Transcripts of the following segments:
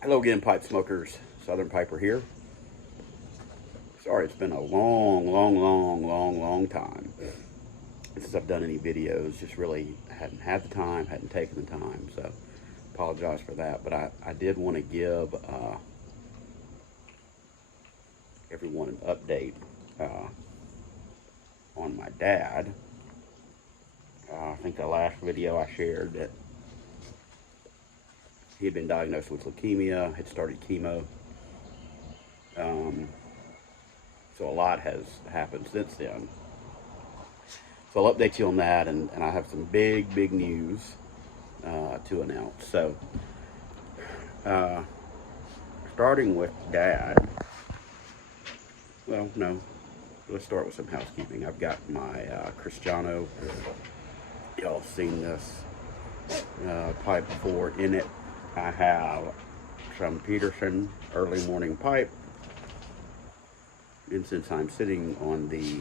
Hello again, pipe smokers. Southern Piper here. Sorry, it's been a long time since I've done any videos. Just really hadn't had the time, hadn't taken the time. So apologize for that. But I did want to give everyone an update uh, on my dad. I think the last video I shared that he had been diagnosed with leukemia, had started chemo. Um, so a lot has happened since then. So I'll update you on that, and I have some big news to announce. So, uh, starting with Dad, well, no, let's start with some housekeeping. I've got my Cristiano. Y'all seen this pipe before. In it, I have some Peterson early morning pipe. And since I'm sitting on the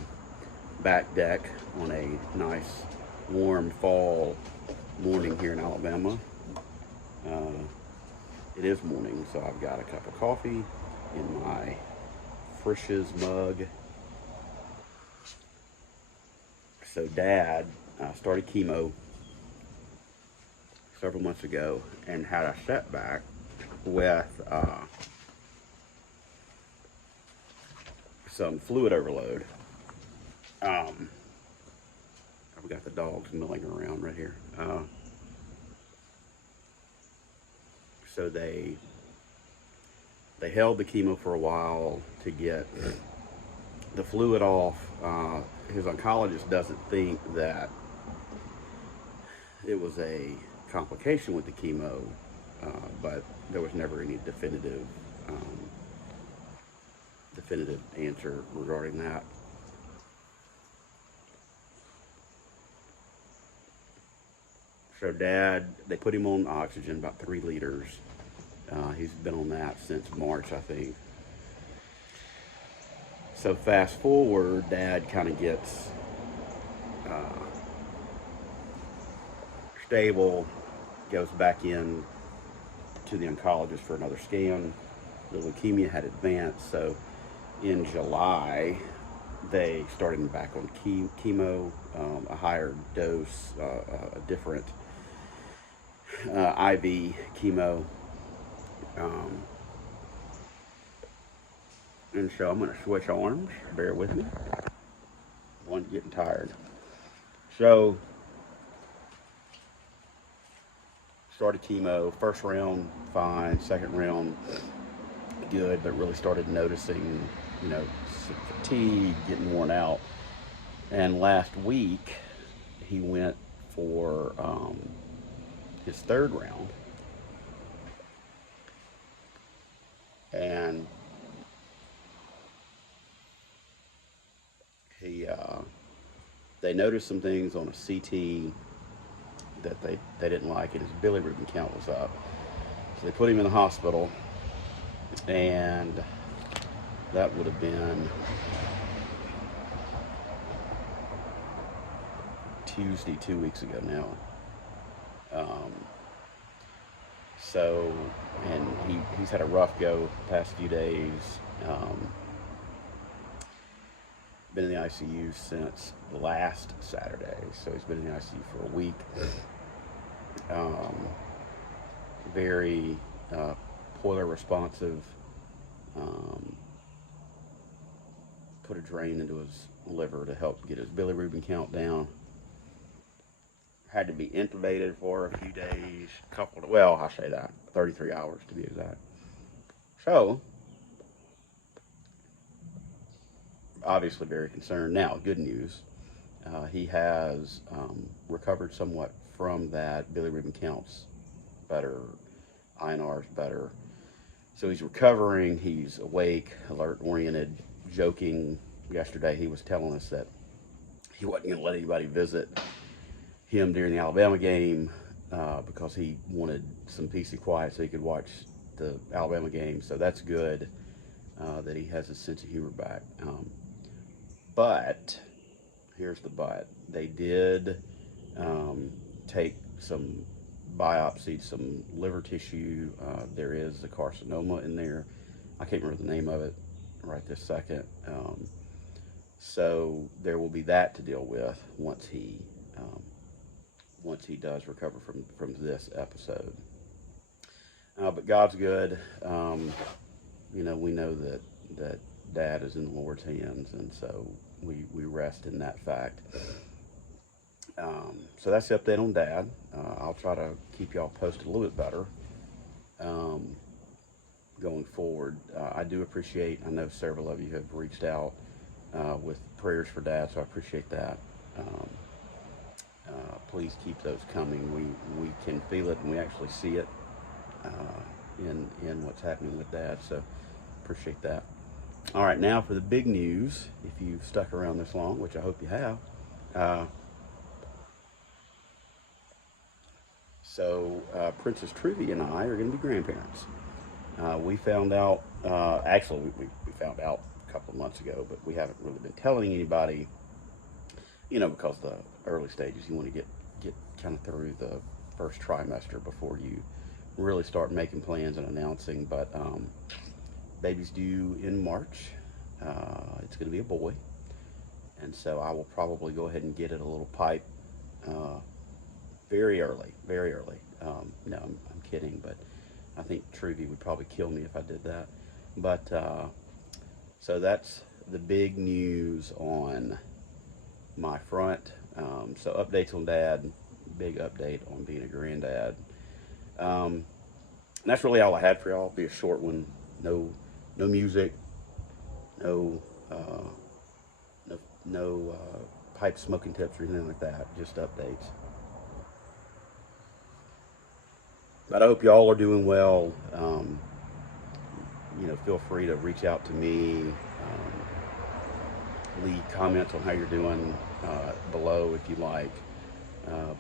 back deck on a nice warm fall morning here in Alabama, it is morning, so I've got a cup of coffee in my Frisch's mug. So Dad started chemo several months ago and had a setback with some fluid overload. I've got the dogs milling around right here. So they held the chemo for a while to get the fluid off. His oncologist doesn't think that it was a complication with the chemo, but there was never any definitive answer regarding that. So Dad, they put him on oxygen, about 3 liters. He's been on that since March, I think. So fast forward, Dad kind of gets uh, stable, goes back in to the oncologist for another scan. The leukemia had advanced, so in July they started him back on chemo, a higher dose, a different IV chemo. Um, and so I'm going to switch arms. Bear with me. One's getting tired. So started chemo. First round fine. Second round good, but really started noticing, some fatigue, getting worn out. And last week he went for his third round, and he they noticed some things on a CT that they didn't like, and his bilirubin count was up. So they put him in the hospital, and that would have been Tuesday, 2 weeks ago now. Um, so, and he's had a rough go the past few days. Um, been in the ICU since last Saturday, so he's been in the ICU for a week. Um, very polar responsive. Um, put a drain into his liver to help get his bilirubin count down. Had to be intubated for a few days, well, I say that, 33 hours to be exact. So, obviously very concerned. Now, good news, he has recovered somewhat from that. Bilirubin counts better, INR's better. So he's recovering, he's awake, alert, oriented, joking. Yesterday he was telling us that he wasn't going to let anybody visit him during the Alabama game because he wanted some peace and quiet so he could watch the Alabama game. So that's good that he has his sense of humor back. But here's the but. They did take some biopsied some liver tissue. There is a carcinoma in there. I can't remember the name of it right this second. So there will be that to deal with once he does recover from this episode. But God's good. We know that Dad is in the Lord's hands, and so we rest in that fact. So that's the update on Dad. I'll try to keep y'all posted a little bit better going forward. I do appreciate, I know several of you have reached out with prayers for Dad, so I appreciate that. Please keep those coming. We can feel it, and we actually see it in what's happening with Dad, so appreciate that. All right, now for the big news. If you've stuck around this long, which I hope you have. Princess Truvy and I are going to be grandparents. We found out, actually we found out a couple of months ago, but we haven't really been telling anybody, because the early stages, you want to get kind of through the first trimester before you really start making plans and announcing. But baby's due in March. It's going to be a boy, and so I will probably go ahead and get it a little pipe very early. No, I'm kidding, but I think Truvy would probably kill me if I did that. But so that's the big news on my front. So updates on Dad, big update on being a granddad. And that's really all I had for y'all. It'll be a short one. No music, no pipe smoking tips or anything like that. Just updates. But I hope y'all are doing well. Feel free to reach out to me. Leave comments on how you're doing below if you like.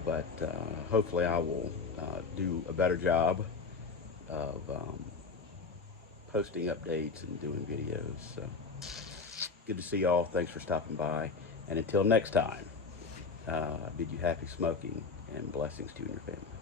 But hopefully I will do a better job of posting updates and doing videos. So good to see y'all. Thanks for stopping by. And until next time, bid you happy smoking and blessings to you and your family.